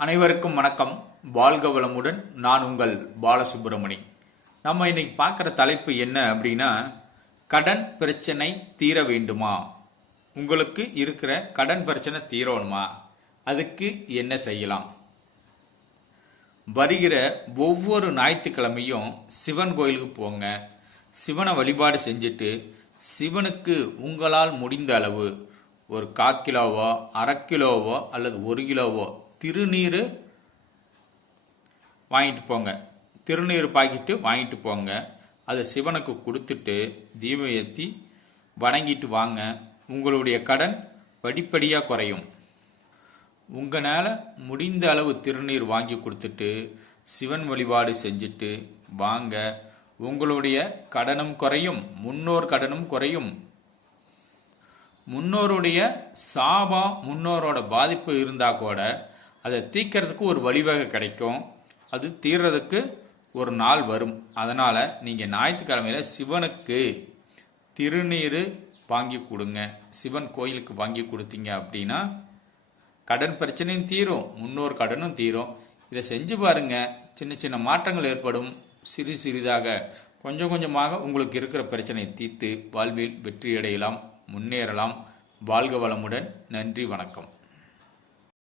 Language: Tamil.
அனைவருக்கும் வணக்கம். வாழ்க வளமுடன். நான் உங்கள் பாலசுப்ரமணி. நம்ம இன்னைக்கு பார்க்குற தலைப்பு என்ன அப்படின்னா, கடன் பிரச்சனை தீர வேண்டுமா? உங்களுக்கு இருக்கிற கடன் பிரச்சனை தீரணுமா? அதுக்கு என்ன செய்யலாம்? வருகிற ஒவ்வொரு ஞாயிற்றுக்கிழமையும் சிவன் கோயிலுக்கு போங்க. சிவனை வழிபாடு செஞ்சுட்டு சிவனுக்கு உங்களால் முடிந்த அளவு ஒரு 1/4 கிலோவோ 1/2 கிலோவோ அல்லது 1 கிலோவோ திருநீர் வாங்கிட்டு போங்க. திருநீர் பாக்கிட்டு வாங்கிட்டு போங்க. அதை சிவனுக்கு கொடுத்துட்டு தீபம் ஏற்றி வணங்கிட்டு வாங்க. உங்களுடைய கடன் படிப்படியாக குறையும். உங்களால் முடிந்த அளவு திருநீர் வாங்கி கொடுத்துட்டு சிவன் வழிபாடு செஞ்சுட்டு வாங்க. உங்களுடைய கடனும் குறையும், முன்னோர் கடனும் குறையும். முன்னோருடைய சாபம், முன்னோரோட பாதிப்பு இருந்தால் கூட அதை தீர்க்கறதுக்கு ஒரு வழிவகை கிடைக்கும். அது தீர்றதுக்கு ஒரு நாள் வரும். அதனால் நீங்கள் ஞாயிற்றுக்கிழமையில் சிவனுக்கு திருநீர் வாங்கி கொடுங்க. சிவன் கோயிலுக்கு வாங்கி கொடுத்தீங்க அப்படின்னா கடன் பிரச்சனையும் தீரும், முன்னோர் கடனும் தீரும். இதை செஞ்சு பாருங்க. சின்ன சின்ன மாற்றங்கள் ஏற்படும். சிறிதாக கொஞ்சம் கொஞ்சமாக உங்களுக்கு இருக்கிற பிரச்சனையை தீர்த்து வாழ்வில் வெற்றியடையலாம், முன்னேறலாம். வாழ்க வளமுடன். நன்றி, வணக்கம்.